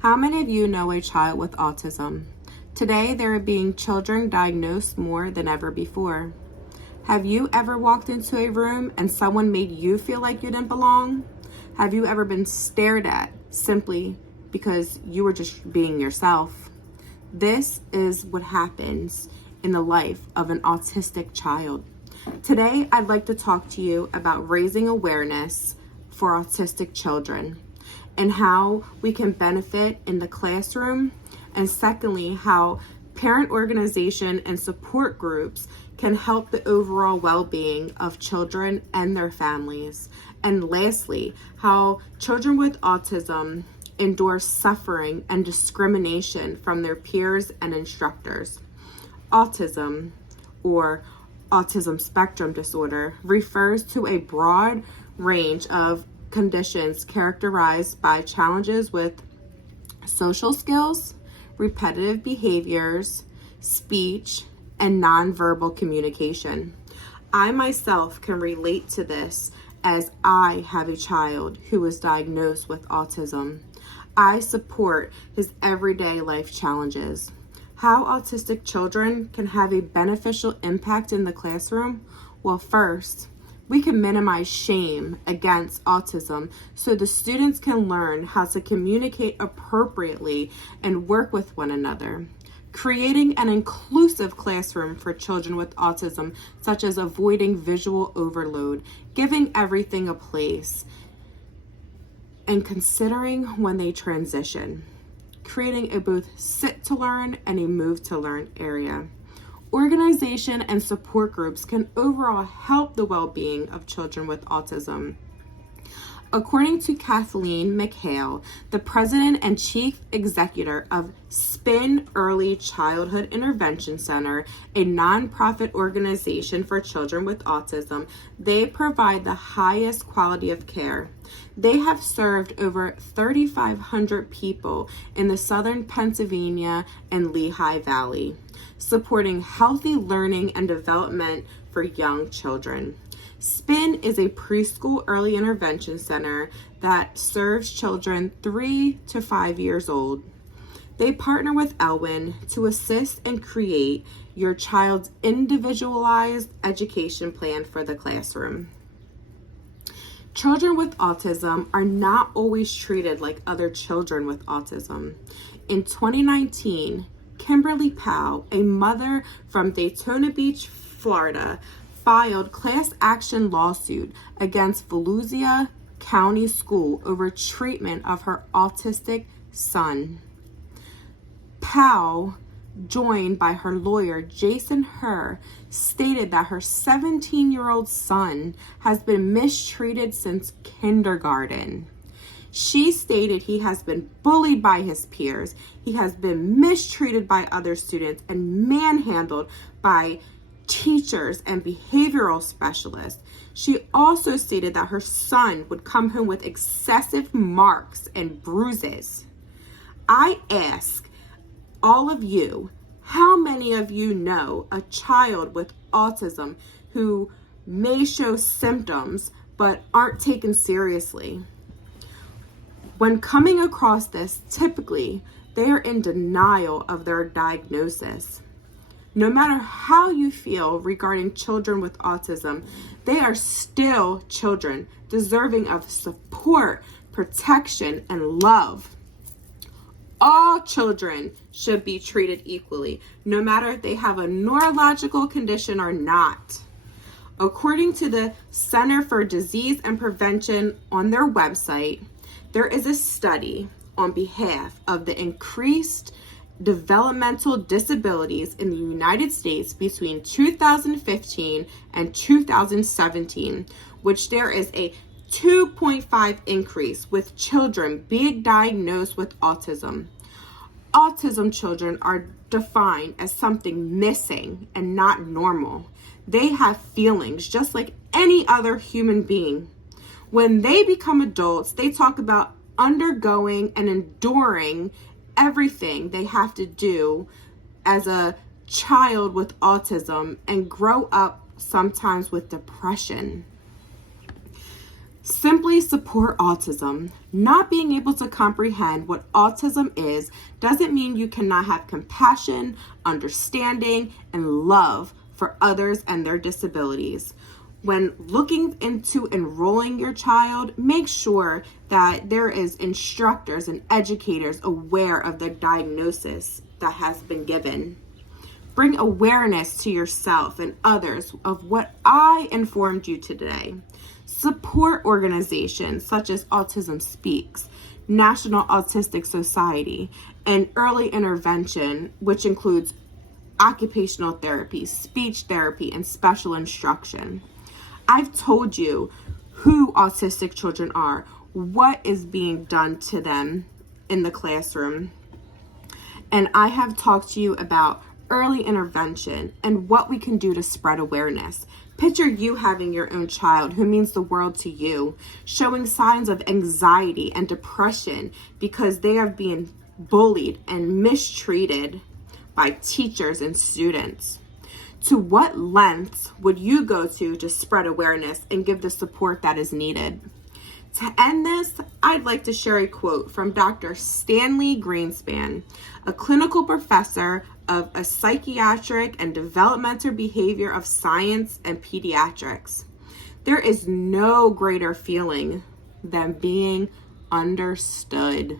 How many of you know a child with autism? Today, there are being children diagnosed more than ever before. Have you ever walked into a room and someone made you feel like you didn't belong? Have you ever been stared at simply because you were just being yourself? This is what happens in the life of an autistic child. Today, I'd like to talk to you about raising awareness for autistic children and how we can benefit in the classroom, and secondly, how parent organization and support groups can help the overall well-being of children and their families. And lastly, how children with autism endure suffering and discrimination from their peers and instructors. Autism, or autism spectrum disorder, refers to a broad range of conditions characterized by challenges with social skills, repetitive behaviors, speech, and nonverbal communication. I myself can relate to this as I have a child who is diagnosed with autism. I support his everyday life challenges. How autistic children can have a beneficial impact in the classroom? Well, first, we can minimize shame against autism so the students can learn how to communicate appropriately and work with one another. Creating an inclusive classroom for children with autism, such as avoiding visual overload, giving everything a place, and considering when they transition. Creating a both sit to learn and a move to learn area. Organization and support groups can overall help the well-being of children with autism. According to Kathleen McHale, the president and chief executive of SPIN Early Childhood Intervention Center, a nonprofit organization for children with autism, they provide the highest quality of care. They have served over 3,500 people in the southern Pennsylvania and Lehigh Valley, supporting healthy learning and development for young children. SPIN is a preschool early intervention center that serves children 3 to 5 years old. They partner with Elwin to assist and create your child's individualized education plan for the classroom. Children with autism are not always treated like other children with autism. In 2019, Kimberly Powell, a mother from Daytona Beach, Florida, filed class action lawsuit against Volusia County School over treatment of her autistic son. Powell, joined by her lawyer Jason Herr, stated that her 17-year-old son has been mistreated since kindergarten. She stated he has been bullied by his peers, he has been mistreated by other students, and manhandled by teachers and behavioral specialists. She also stated that her son would come home with excessive marks and bruises. I ask all of you, how many of you know a child with autism who may show symptoms but aren't taken seriously? When coming across this, typically they are in denial of their diagnosis. No matter how you feel regarding children with autism, they are still children deserving of support, protection, and love. All children should be treated equally, no matter if they have a neurological condition or not. According to the Center for Disease and Prevention on their website, there is a study on behalf of the increased developmental disabilities in the United States between 2015 and 2017, which there is a 2.5 increase with children being diagnosed with autism. Autism children are defined as something missing and not normal. They have feelings just like any other human being. When they become adults, they talk about undergoing and enduring everything they have to do as a child with autism and grow up sometimes with depression. Simply support autism. Not being able to comprehend what autism is doesn't mean you cannot have compassion, understanding, and love for others and their disabilities. When looking into enrolling your child, make sure that there is instructors and educators aware of the diagnosis that has been given. Bring awareness to yourself and others of what I informed you today. Support organizations such as Autism Speaks, National Autistic Society, and early intervention, which includes occupational therapy, speech therapy, and special instruction. I've told you who autistic children are, what is being done to them in the classroom, and I have talked to you about early intervention and what we can do to spread awareness. Picture you having your own child who means the world to you, showing signs of anxiety and depression because they are being bullied and mistreated by teachers and students. To what lengths would you go to spread awareness and give the support that is needed? To end this, I'd like to share a quote from Dr. Stanley Greenspan, a clinical professor of a psychiatric and developmental behavior of science and pediatrics. There is no greater feeling than being understood.